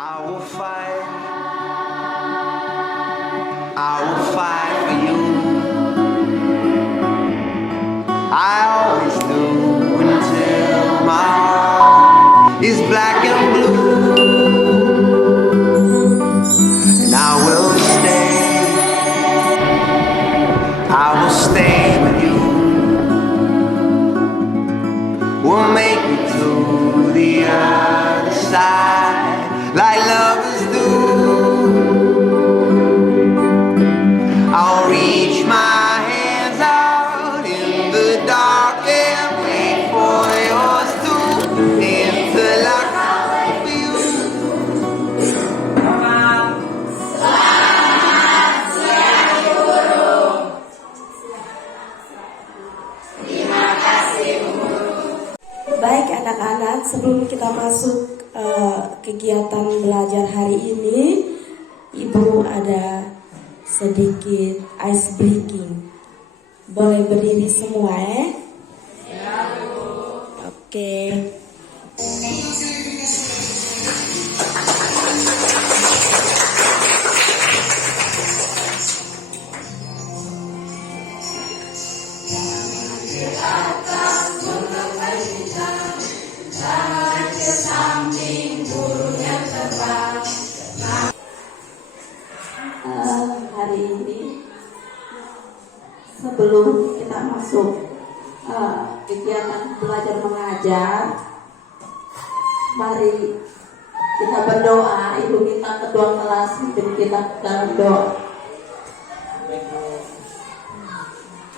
I will fight. I will fight for you. I always do until my heart is black and blue. And I will stay with you. We'll make it to the other side like lovers do. I'll reach my hands out in the dark and wait for yours to until I come for you. Baik anak-anak, sebelum kita masuk kegiatan belajar hari ini, Ibu ada sedikit ice breaking. Boleh berdiri semua Ya, Bu. Oke. Hari ini sebelum kita masuk kegiatan belajar mengajar, mari kita berdoa. Ibu minta kedua kelas untuk kita dalam doa.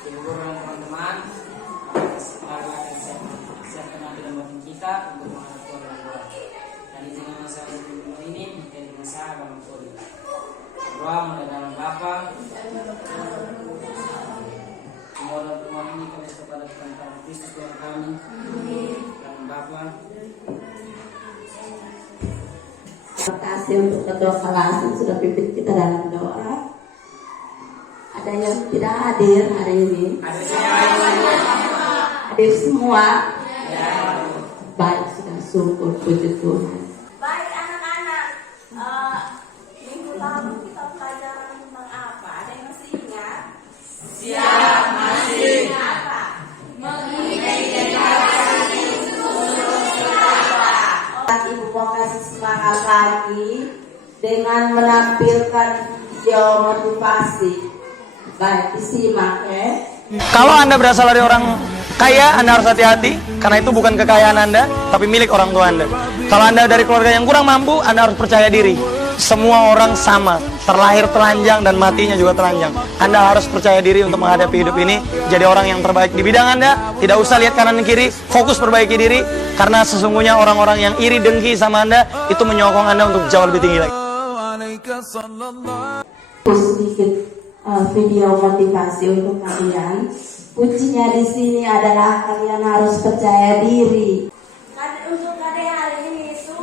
Ibu guru dan teman-teman, sekarang akan siapkan nanti nomor kita untuk menghadap Tuhan dan doa. Dan izinkan masa ini menjadi masa dalam Tuhan. Doa mulai dalam Bapa. Semoga Tuhan ini kami kepada Tuhan Kristus Tuhan kami. Dalam Bapa. Terima kasih untuk kedua kelas yang sudah pimpin kita dalam doa. Ada yang tidak hadir hari ini? Hadir semua? Baik, sudah syukur, puji Tuhan. Baik anak-anak, minggu lalu kita pelajaran tentang apa? Ada yang masih ingat? Siap, masih. Apa? Ibu mau kasih semangat lagi dengan menampilkan video motivasi. Baik, disimak Kalau Anda berasal dari orang kaya, Anda harus hati-hati, karena itu bukan kekayaan Anda, tapi milik orang tua Anda. Kalau Anda dari keluarga yang kurang mampu, Anda harus percaya diri. Semua orang sama, terlahir telanjang dan matinya juga telanjang. Anda harus percaya diri untuk menghadapi hidup ini, jadi orang yang terbaik di bidang Anda. Tidak usah lihat kanan dan kiri, fokus perbaiki diri, karena sesungguhnya orang-orang yang iri dengki sama Anda, itu menyokong Anda untuk jauh lebih tinggi lagi. Sedikit video motivasi untuk kalian. Kuncinya di sini adalah kalian harus percaya diri. Untuk KD hari ini itu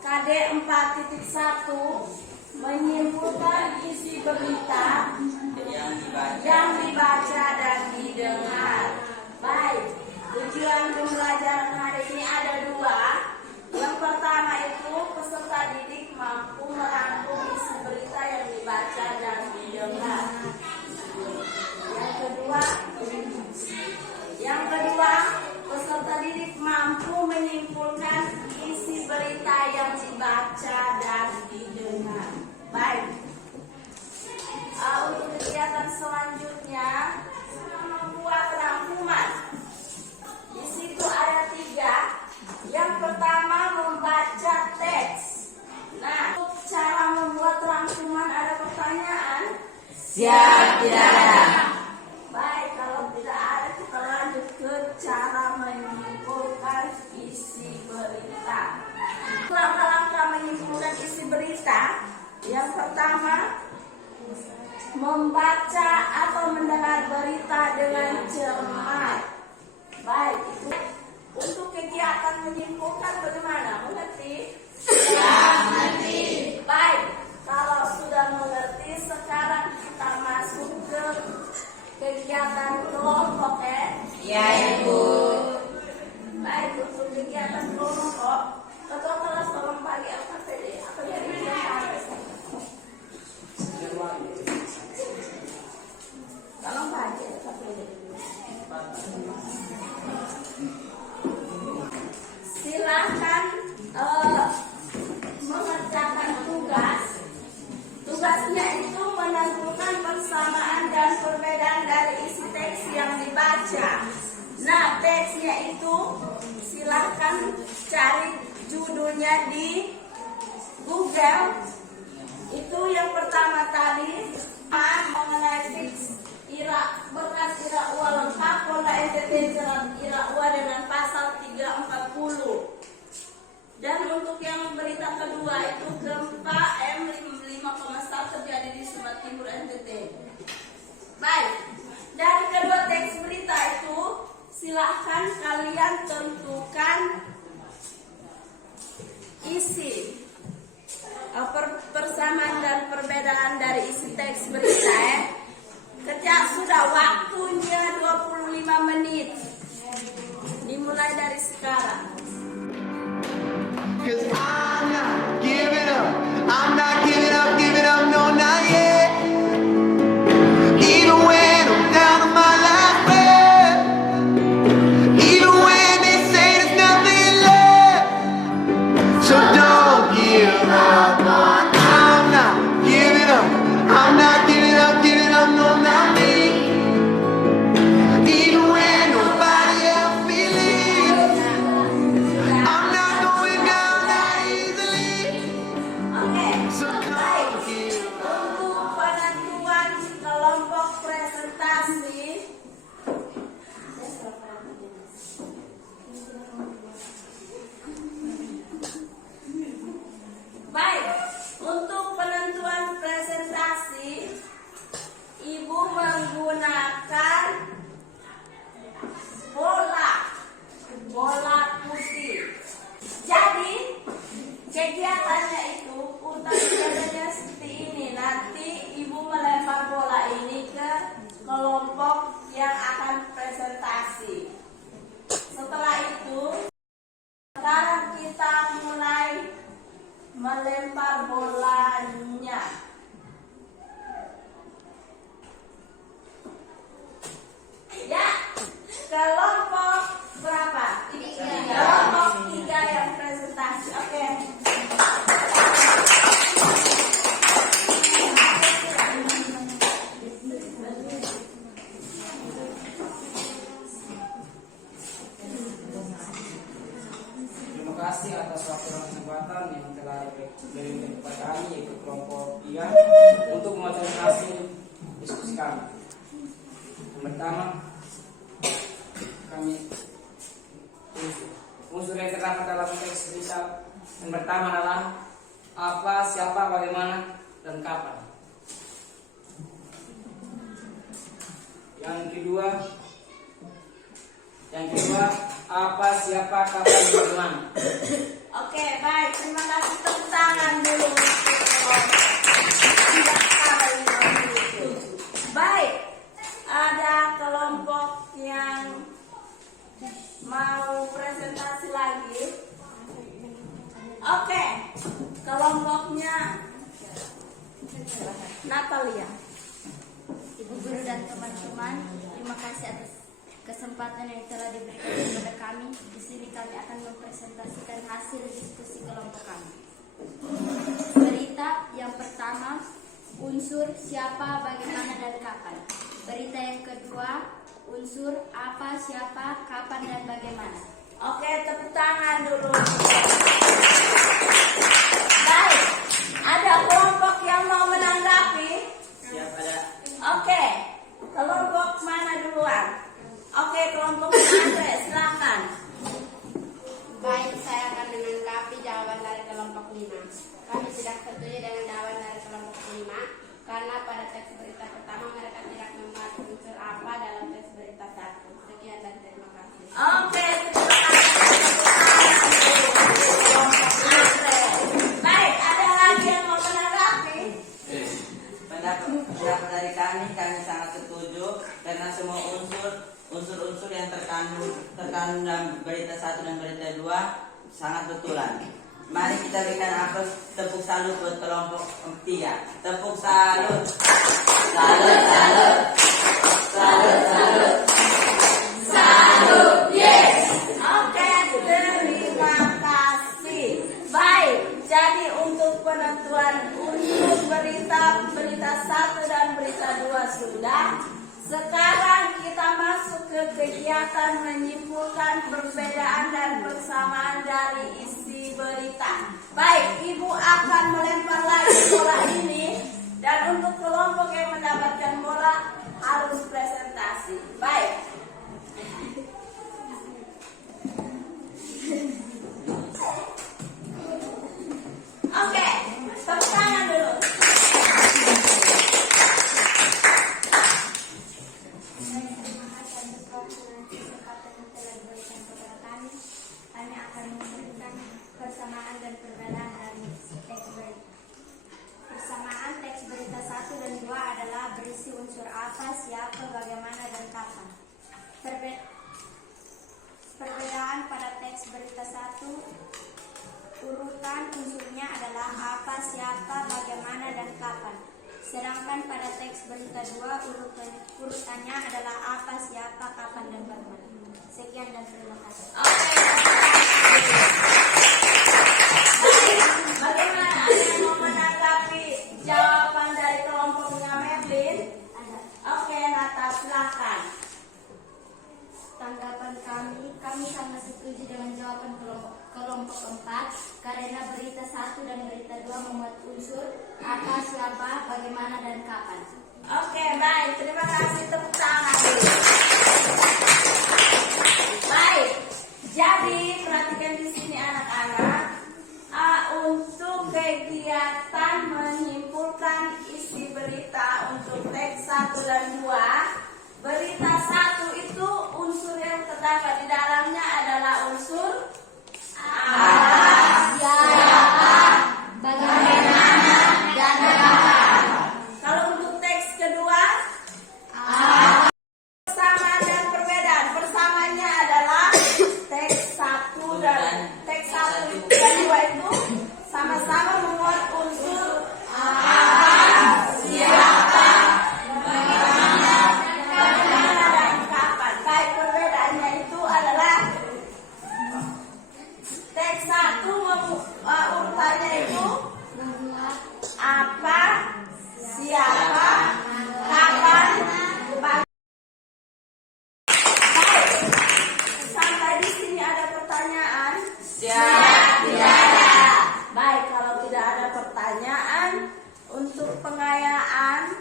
KD 4.1 menyimpulkan isi berita yang dibaca dan didengar. Baik, tujuan pembelajaran hari ini ada dua. Yang pertama itu peserta didik mampu merangkum isi berita yang dibaca dan didengar. Yang kedua, peserta didik mampu menyimpulkan isi berita yang dibaca dan didengar. Baik. Untuk kegiatan selanjutnya, membuat rangkuman. Di situ ada 3. Yang pertama, membaca teks. Nah, untuk cara membuat rangkuman ada pertanyaan? Siap, tidak ada. Baik, kalau tidak ada kita lanjut ke cara menyimpulkan isi berita. Langkah-langkah menyimpulkan isi berita. Yang pertama, membaca atau mendengar berita dengan cermat. Baik, itu untuk kegiatan menyimpulkan bagaimana? Mengerti? Ya, mengerti. Baik, kalau sudah mengerti, sekarang kita masuk ke kegiatan kelompok Ya, Ibu. Baik, untuk kegiatan kelompok, ketua kelas tolong bagi apa saja? Apa ya? silahkan mengerjakan tugas. Tugasnya itu menentukan persamaan dan perbedaan dari isi teks yang dibaca. Nah, teksnya itu silahkan cari judulnya di Google. Itu yang pertama tadi mengenai fix berkas ira ua lengkap Polda NTT jerat ira ua dengan pasal 340. Dan untuk yang berita kedua itu gempa M5,1 terjadi di Sumatera Timur NTT. Baik, dari kedua teks berita itu silahkan kalian tentukan isi persamaan dan perbedaan dari isi teks berita. Kerja sudah, waktunya 25 menit. Dimulai dari sekarang. 'Cause I'm not giving up. I'm not giving up, no, not yet. Even when I'm down to my last breath. Even when they say there's nothing left. So don't give up. I'm not giving up. I'm not giving up, no, not me. Even when nobody else believes. I'm not going down that easily. Oke, So baik. don't give up. Untuk penentuan kelompok presentasi, baik. Untuk penentuan presentasi, Ibu menggunakan bola putih. Jadi kegiatannya itu utamanya seperti ini. Nanti Ibu melempar bola ini ke kelompok yang akan presentasi. Setelah itu, sekarang kita mulai melempar bolanya. Ya, kelompok berapa? Kelompok 3 yang presentasi. Oke. Terima kasih atas waktu dan kesempatan yang telah diberikan kepada kami, yaitu kelompok 3, untuk membacakan hasil diskusi kami. Yang pertama, kami unsur yang terdapat dalam teks berita. Yang pertama adalah apa, siapa, bagaimana, dan kapan. Yang kedua, apa, siapa, kapan, bagaimana. Oke, baik. Terima kasih, tepuk tangan dulu. Baik, ada kelompok yang mau presentasi lagi. Oke, kelompoknya Natalia. Ibu guru dan teman-teman, terima kasih atas kesempatan yang telah diberikan kepada kami. Di sini kami akan mempresentasikan hasil diskusi kelompok kami. Berita yang pertama, unsur siapa, bagaimana, dan kapan. Berita yang kedua, unsur apa, siapa, kapan, dan bagaimana. Oke, tepuk tangan dulu. Baik, ada kelompok yang mau menanggapi? Siap, ada. Oke, kelompok mana duluan? Oke, kelompok Andre, silakan. Baik, saya akan menanggapi jawaban dari kelompok 5. Kami tidak setuju dengan jawaban dari kelompok 5 karena pada teks berita pertama mereka tidak memuat unsur apa dalam teks berita 1. Sekian dan terima kasih. Oke, terima kasih. Kelompok Andre. Baik, ada lagi yang mau menanggapi? Pendapat dari kami sangat setuju karena semua unsur-unsur yang terkandung dalam berita 1 dan berita 2 sangat betulan. Mari kita berikan aplaus, tepuk salut buat kelompok 3. Tepuk salut. Salut, salut. Salut, salut. Salut, yes. Oke, terima kegiatan menyimpulkan perbedaan dan persamaan dari isi berita. Baik, Ibu akan melempar lagi bola ini, dan untuk kelompok yang mendapatkan bola harus presentasi. Baik. Oke, tepuk tangan dulu. Kami akan memberikan persamaan dan perbedaan dari teks berita. Persamaan teks berita 1 dan 2 adalah berisi unsur apa, siapa, bagaimana, dan kapan. Perbedaan pada teks berita 1, urutan unsurnya adalah apa, siapa, bagaimana, dan kapan. Sedangkan pada teks berita 2, urutannya adalah apa, siapa, kapan, dan bagaimana. Sekian dan terima kasih. Oke. Bagaimana, ada yang mau menanggapi jawaban dari kelompoknya Merlin? Ada. Oke, Nata, silakan. Tanggapan kami sangat setuju dengan jawaban kelompok 4 karena berita 1 dan berita 2 memuat unsur apa, siapa, bagaimana, dan kapan. Oke, baik. Terima kasih, tepuk tangan. Baik. Jadi, perhatikan di sini anak-anak. Untuk kegiatan menyimpulkan isi berita untuk teks 1 dan 2, berita 1 itu unsur yang terdapat di dalamnya adalah unsur apa, siapa, bagaimana, dan kapan. Kalau untuk teks kedua, persamaan dan perbedaan. Persamaannya adalah teks 1 dan 2 itu sama-sama memuat unsur apa, siapa, bagaimana, dan kapan. Baik, perbedaannya itu adalah teks 1 urutannya itu apa, siapa, kapan, bagaimana. Baik, sampai di sini ada pertanyaan? Tidak ada. Baik, kalau tidak ada pertanyaan, untuk pengayaan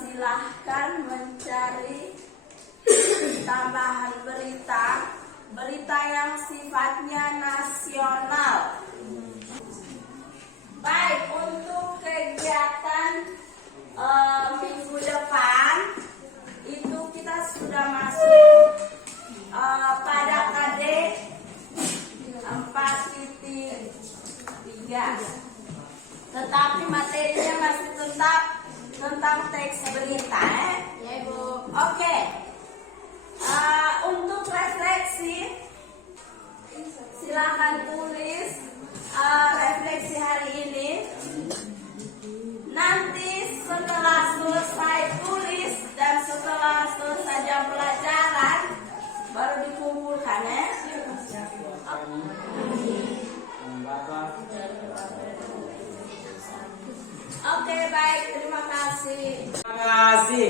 silahkan mencari tambahan berita yang sifatnya nasional. Baik, untuk kegiatan minggu depan itu kita sudah masuk pada KD 4.3, tetapi materinya masih tetap tentang teks berita. Ya, Ibu. Oke. Untuk refleksi, silakan tulis refleksi hari ini. Nanti setelah selesai tulis dan setelah selesai jam pelajaran baru dikumpulkan ya. Oke, baik, terima kasih. Terima kasih.